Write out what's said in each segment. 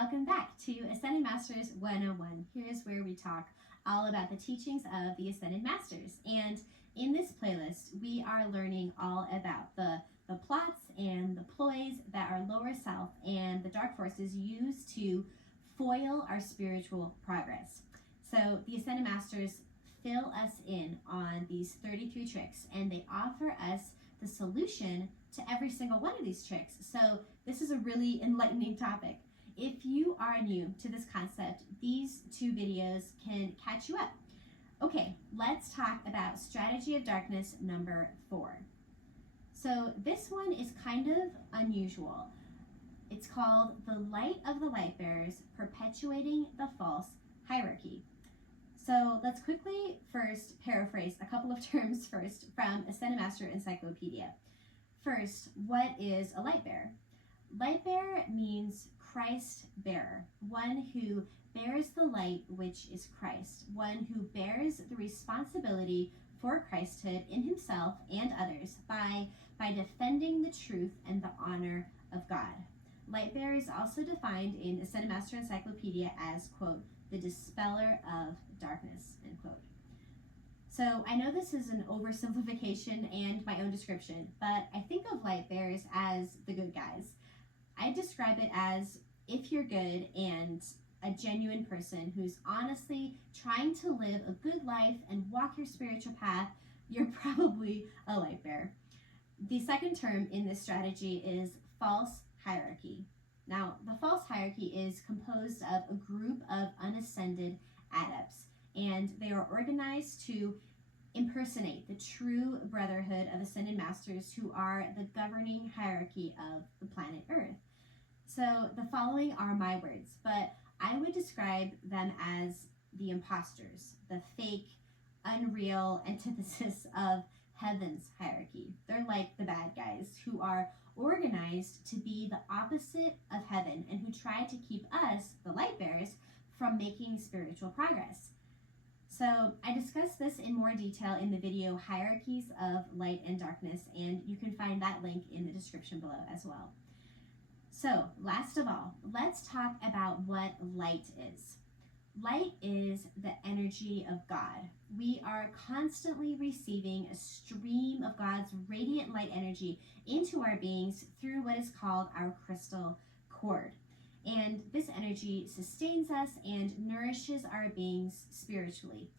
Welcome back to Ascended Masters 101. Here's where we talk all about the teachings of the Ascended Masters. And in this playlist, we are learning all about the plots and the ploys that our lower self and the dark forces use to foil our spiritual progress. So the Ascended Masters fill us in on these 33 tricks, and they offer us the solution to every single one of these tricks. So this is a really enlightening topic. If you are new to this concept, these two videos can catch you up. Okay, let's talk about Strategy of Darkness number 4. So this one is kind of unusual. It's called The Light of the Light Bearers, Perpetuating the False Hierarchy. So let's quickly first paraphrase a couple of terms first from Ascended Master Encyclopedia. First, what is a light bearer? Light bearer means Christ bearer, one who bears the light which is Christ, one who bears the responsibility for Christhood in himself and others by defending the truth and the honor of God. Light bearer is also defined in Ascended Master Encyclopedia as, quote, the dispeller of darkness, end quote. So I know this is an oversimplification and my own description, but I think of light bearers as the good guys. I describe it as if you're good and a genuine person who's honestly trying to live a good life and walk your spiritual path, you're probably a light bearer. The second term in this strategy is false hierarchy. Now, the false hierarchy is composed of a group of unascended adepts, and they are organized to impersonate the true brotherhood of ascended masters who are the governing hierarchy of the planet Earth. So the following are my words, but I would describe them as the imposters, the fake, unreal antithesis of heaven's hierarchy. They're like the bad guys who are organized to be the opposite of heaven and who try to keep us, the light bearers, from making spiritual progress. So I discussed this in more detail in the video Hierarchies of Light and Darkness, and you can find that link in the description below as well. So last of all, let's talk about what light is. Light is the energy of God. We are constantly receiving a stream of God's radiant light energy into our beings through what is called our crystal cord. And this energy sustains us and nourishes our beings spiritually.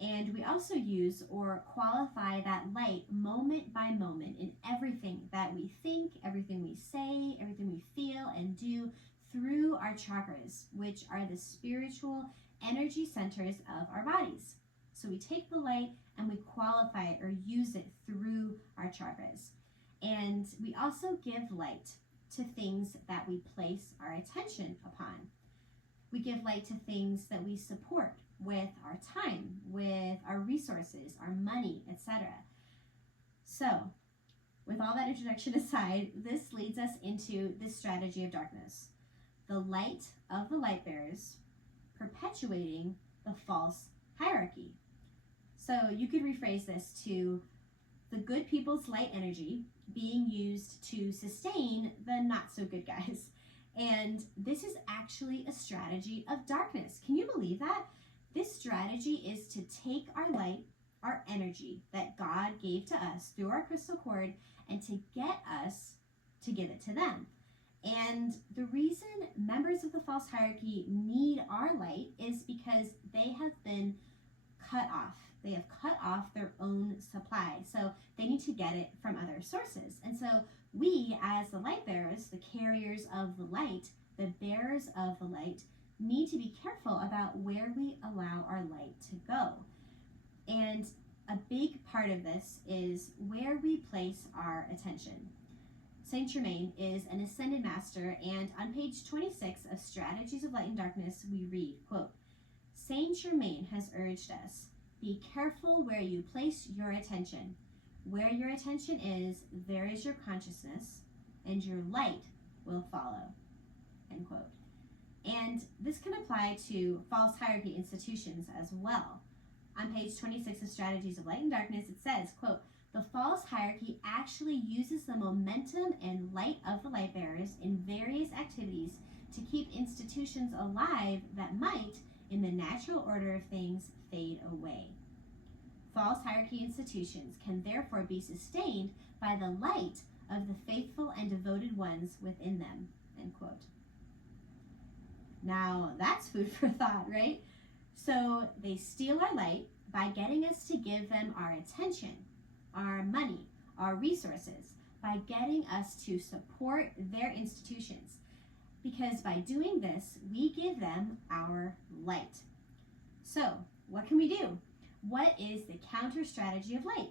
And we also use or qualify that light moment by moment in everything that we think, everything we say, everything we feel and do through our chakras, which are the spiritual energy centers of our bodies. So we take the light and we qualify it or use it through our chakras. And we also give light to things that we place our attention upon. We give light to things that we support with our time, with our resources, our money, etc. So, with all that introduction aside, this leads us into this strategy of darkness. The light of the light bearers, perpetuating the false hierarchy. So you could rephrase this to the good people's light energy being used to sustain the not so good guys. And this is actually a strategy of darkness. Can you believe that? This strategy is to take our light, our energy that God gave to us through our crystal cord, and to get us to give it to them. And the reason members of the false hierarchy need our light is because they have been cut off. They have cut off their own supply. So they need to get it from other sources. And so we, as the light bearers, the carriers of the light, the bearers of the light, need to be careful about where we allow our light to go. And a big part of this is where we place our attention. Saint Germain is an ascended master, and on page 26 of Strategies of Light and Darkness, we read, quote, Saint Germain has urged us, be careful where you place your attention. Where your attention is, there is your consciousness, and your light will follow, end quote. And this can apply to false hierarchy institutions as well. On page 26 of Strategies of Light and Darkness, it says, quote, the false hierarchy actually uses the momentum and light of the light bearers in various activities to keep institutions alive that might, in the natural order of things, fade away. False hierarchy institutions can therefore be sustained by the light of the faithful and devoted ones within them." End quote. Now, that's food for thought, right? So they steal our light by getting us to give them our attention, our money, our resources, by getting us to support their institutions. Because by doing this, we give them our light. So, what can we do? What is the counter strategy of light?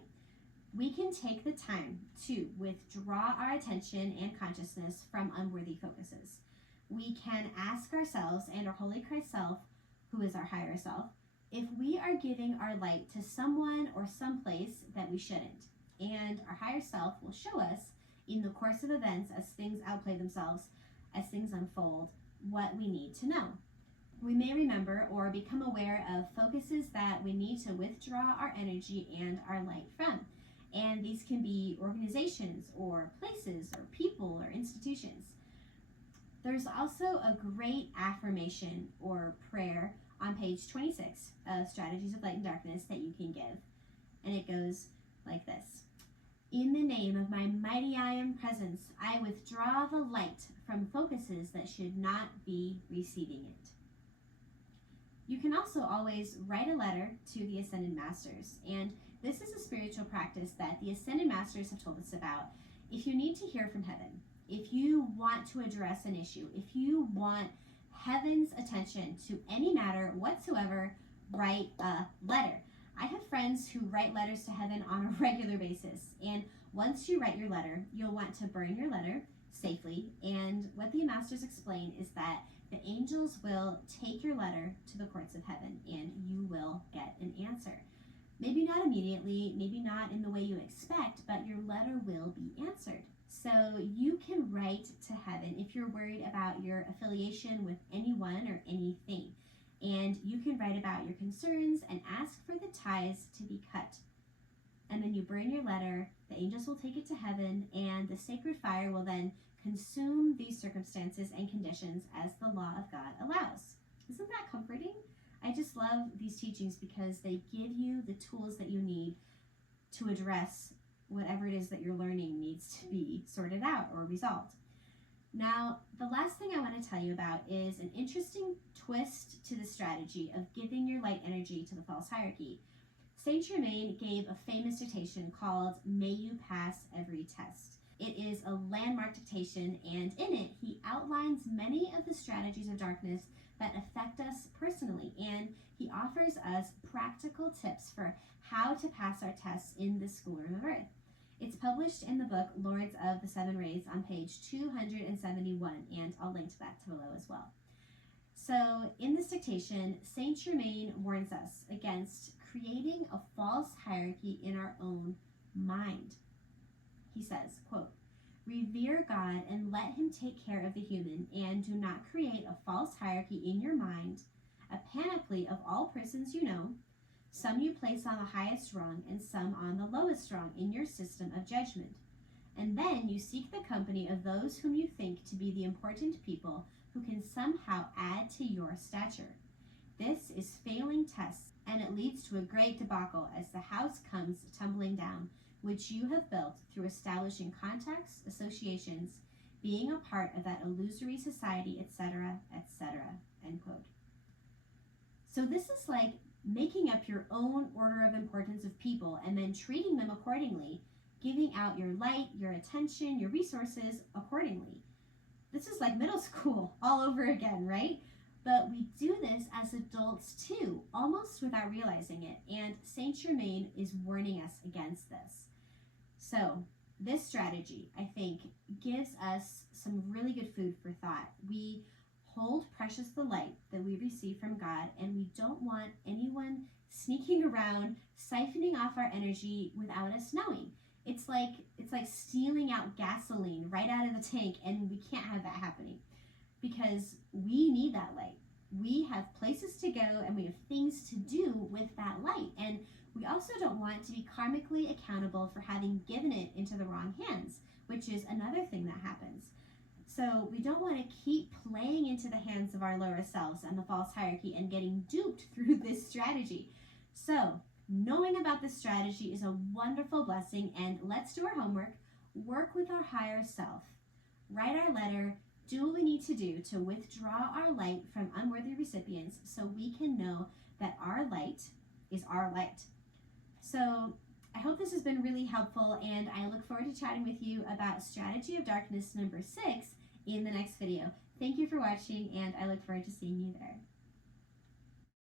We can take the time to withdraw our attention and consciousness from unworthy focuses. We can ask ourselves and our Holy Christ self, who is our higher self, if we are giving our light to someone or someplace that we shouldn't. And our higher self will show us in the course of events, as things outplay themselves, as things unfold, what we need to know. We may remember or become aware of focuses that we need to withdraw our energy and our light from. And these can be organizations or places or people or institutions. There's also a great affirmation or prayer on page 26 of Strategies of Light and Darkness that you can give. And it goes like this. "In the name of my mighty I Am presence, I withdraw the light from focuses that should not be receiving it." You can also always write a letter to the Ascended Masters, and this is a spiritual practice that the Ascended Masters have told us about. If you need to hear from heaven, if you want to address an issue, if you want heaven's attention to any matter whatsoever, write a letter. I have friends who write letters to heaven on a regular basis, and once you write your letter, you'll want to burn your letter safely, and what the Masters explain is that the angels will take your letter to the courts of heaven, and you will get an answer. Maybe not immediately, maybe not in the way you expect, but your letter will be answered. So you can write to heaven if you're worried about your affiliation with anyone or anything. And you can write about your concerns and ask for the ties to be cut. And then you burn your letter, the angels will take it to heaven, and the sacred fire will then consume these circumstances and conditions as the law of God allows. Isn't that comforting? I just love these teachings because they give you the tools that you need to address whatever it is that you're learning needs to be sorted out or resolved. Now, the last thing I want to tell you about is an interesting twist to the strategy of giving your light energy to the false hierarchy. Saint Germain gave a famous dictation called "May You Pass Every Test." It is a landmark dictation, and in it, he outlines many of the strategies of darkness that affect us personally, and he offers us practical tips for how to pass our tests in the schoolroom of earth. It's published in the book Lords of the Seven Rays on page 271, and I'll link to that below as well. So in this dictation, Saint Germain warns us against creating a false hierarchy in our own mind. He says, quote, "Revere God and let him take care of the human, and do not create a false hierarchy in your mind, a panoply of all persons you know, some you place on the highest rung and some on the lowest rung in your system of judgment. And then you seek the company of those whom you think to be the important people who can somehow add to your stature. This is failing tests, and it leads to a great debacle as the house comes tumbling down, which you have built through establishing contacts, associations, being a part of that illusory society, etc., etc." End quote. So this is like making up your own order of importance of people and then treating them accordingly, giving out your light, your attention, your resources accordingly. This is like middle school all over again, right? But we do this as adults too, almost without realizing it, and Saint Germain is warning us against this. So this strategy, I think, gives us some really good food for thought. We hold precious the light that we receive from God, and we don't want anyone sneaking around, siphoning off our energy without us knowing. It's like stealing out gasoline right out of the tank, and we can't have that happening because we need that light. We have places to go and we have things to do with that light, and we also don't want to be karmically accountable for having given it into the wrong hands, which is another thing that happens. So we don't want to keep playing into the hands of our lower selves and the false hierarchy and getting duped through this strategy. So knowing about this strategy is a wonderful blessing, and let's do our homework, work with our higher self, write our letter, do what we need to do to withdraw our light from unworthy recipients so we can know that our light is our light. So I hope this has been really helpful, and I look forward to chatting with you about Strategy of Darkness number 6 in the next video. Thank you for watching, and I look forward to seeing you there.